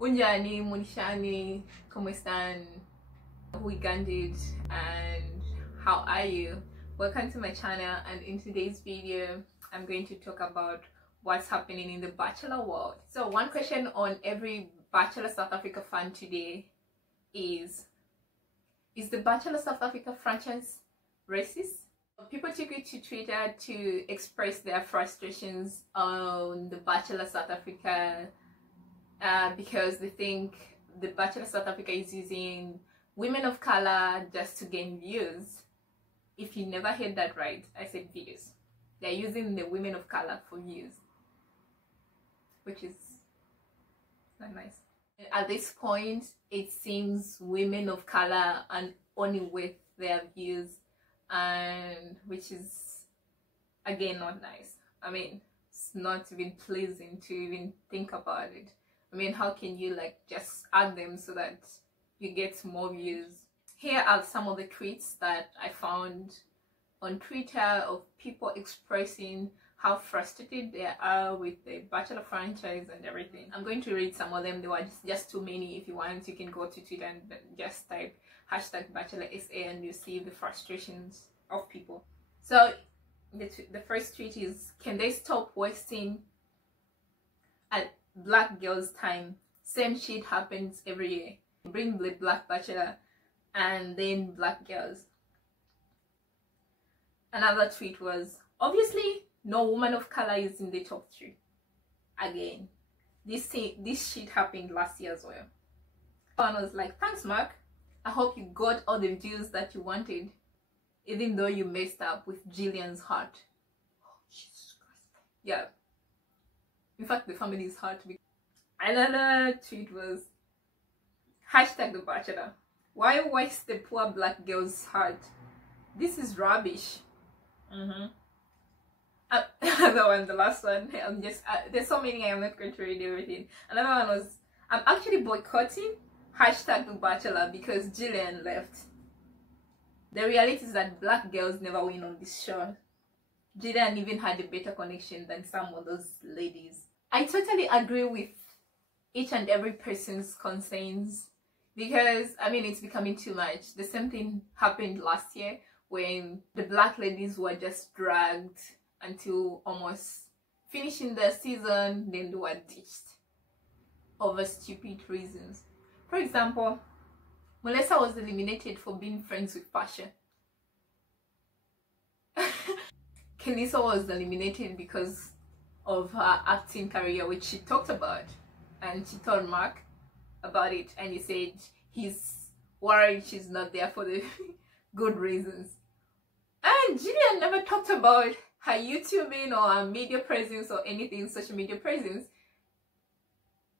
Unjani, Munishani, ¿cómo están? Wigandid, and how are you? Welcome to my channel, and in today's video I'm going to talk about what's happening in the Bachelor world. So one question on every Bachelor South Africa fan today is the Bachelor South Africa franchise racist? People took it to Twitter to express their frustrations on the Bachelor South Africa because they think the Bachelor South Africa is using women of color just to gain views. If you never heard that right, I said views. They're using the women of color for views, which is not nice. At this point, it seems women of color are only with their views, and which is again not nice. I mean, it's not even pleasing to even think about it. I mean, how can you like just add them so that you get more views? Here are some of the tweets that I found on Twitter of people expressing how frustrated they are with the Bachelor franchise and everything. I'm going to read some of them. There were just too many. If you want, you can go to Twitter and just type #BachelorSA and you see the frustrations of people. So the first tweet is, can they stop wasting at black girls' time? Same shit happens every year. Bring the black bachelor and then black girls. Another tweet was, obviously no woman of color is in the top 3. Again, this shit happened last year as well. One was like, thanks Mark, I hope you got all the views that you wanted, even though you messed up with Jillian's heart. Oh, Jesus Christ. Yeah, in fact the family is hurt. Another tweet was, #The Bachelor, why waste the poor black girl's heart? This is rubbish. Another one, the last one, I'm just there's so many, I'm not going to read everything. Another one was, I'm actually boycotting #The Bachelor because Jillian left. The reality is that black girls never win on this show. Jillian even had a better connection than some of those ladies. I totally agree with each and every person's concerns, because I mean, it's becoming too much. The same thing happened last year when the black ladies were just dragged until almost finishing the season, then they were ditched over stupid reasons. For example, Melissa was eliminated for being friends with Pasha. Kelisa was eliminated because of her acting career, which she talked about, and she told Mark about it, and he said he's worried she's not there for the good reasons. And Jillian never talked about her YouTubing or her media presence or anything, social media presence.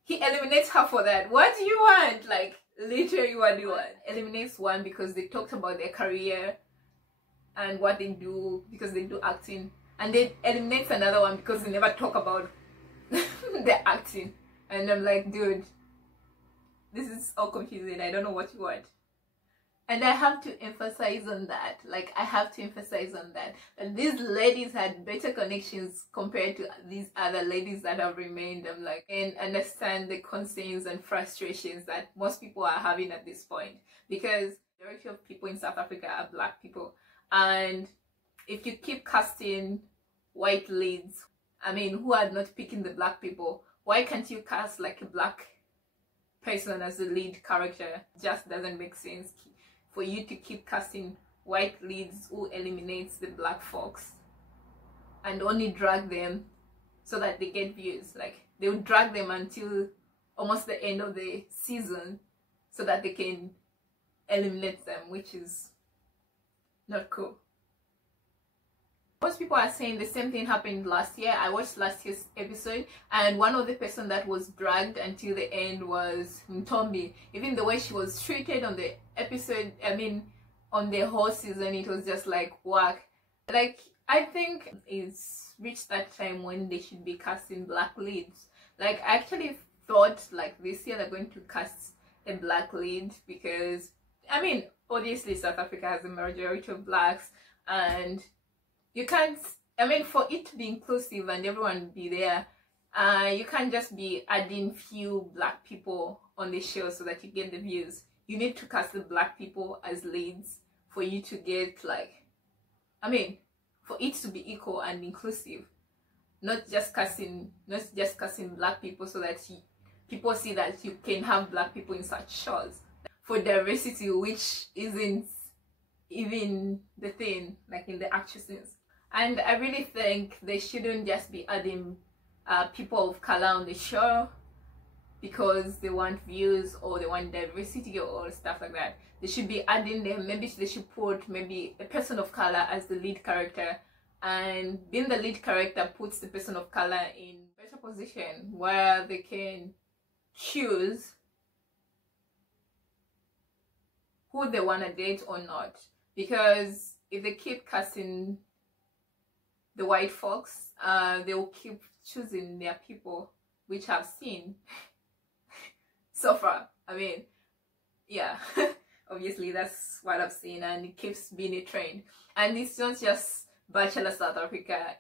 He eliminates her for that. What do you want? Like, literally, what do you want? Eliminates one because they talked about their career and what they do, because they do acting, and then eliminates another one because they never talk about their acting. And I'm like, dude, this is all confusing. I don't know what you want. And I have to emphasize on that. Like, I have to emphasize on that. And these ladies had better connections compared to these other ladies that have remained. I'm like, and understand the concerns and frustrations that most people are having at this point. Because the majority of people in South Africa are black people. And if you keep casting white leads, I mean, who are not picking the black people, why can't you cast like a black person as the lead character? It just doesn't make sense for you to keep casting white leads who eliminates the black folks and only drag them so that they get views. Like, they will drag them until almost the end of the season so that they can eliminate them, which is not cool. Most people are saying the same thing happened last year. I watched last year's episode, and one of the person that was dragged until the end was Ntombi. Even the way she was treated on the episode, I mean, on the whole season, it was just like whack. Like, I think it's reached that time when they should be casting black leads. Like, I actually thought like this year they're going to cast a black lead, because I mean, obviously South Africa has a majority of blacks, and you can't, I mean, for it to be inclusive and everyone be there, You can't just be adding few black people on the show so that you get the views. You need to cast the black people as leads for you to get, like, I mean, for it to be equal and inclusive. Not just casting black people so that people see that you can have black people in such shows. For diversity, which isn't even the thing, like in the actresses. And I really think they shouldn't just be adding people of color on the show because they want views or they want diversity or stuff like that. They should be adding them. Maybe they should put maybe a person of color as the lead character, and being the lead character puts the person of color in better position where they can choose who they want to date or not. Because if they keep casting the white folks, they will keep choosing their people, which I've seen so far. I mean, yeah, obviously that's what I've seen, and it keeps being a trend. And it's not just Bachelor South Africa.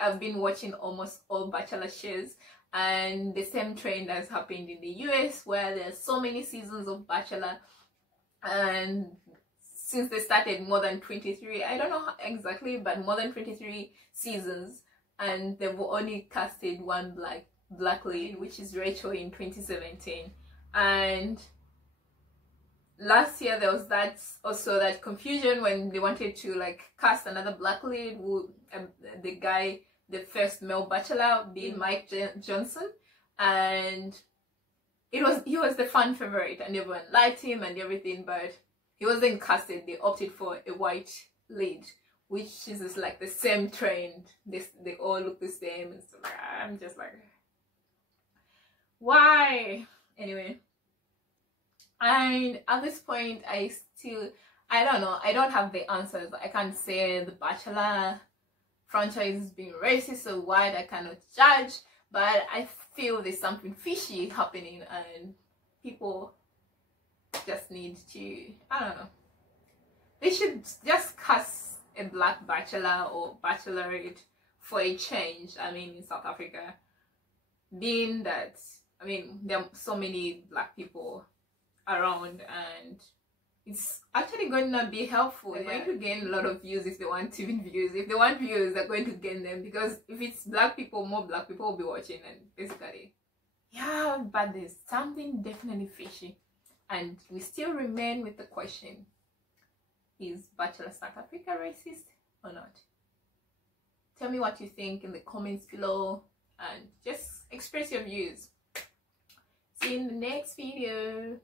I've been watching almost all Bachelor shows, and the same trend has happened in the US, where there's so many seasons of Bachelor, and since they started, more than 23, I don't know exactly, but more than 23 seasons, and they've only casted one black lead, which is Rachel in 2017. And last year there was that confusion when they wanted to like cast another black lead, who the first male bachelor being Mike Johnson, and he was the fan favorite and everyone liked him and everything, but he wasn't casted. They opted for a white lead, which is just like the same trend. They all look the same, and so I'm just like, why? Anyway, and at this point I don't know, I don't have the answers. I can't say the Bachelor franchise is being racist or what, I cannot judge, but I feel there's something fishy happening, and people just need to, I don't know, they should just cast a black bachelor or bachelorette for a change. I mean, in South Africa, being that, I mean, there are so many black people around, and it's actually going to be helpful. They're going to gain a lot of views if they want to win views. If they want views, they're going to gain them, because if it's black people, more black people will be watching, and basically, yeah, but there's something definitely fishy. And we still remain with the question, is Bachelor South Africa racist or not? Tell me what you think in the comments below, and just express your views. See you in the next video.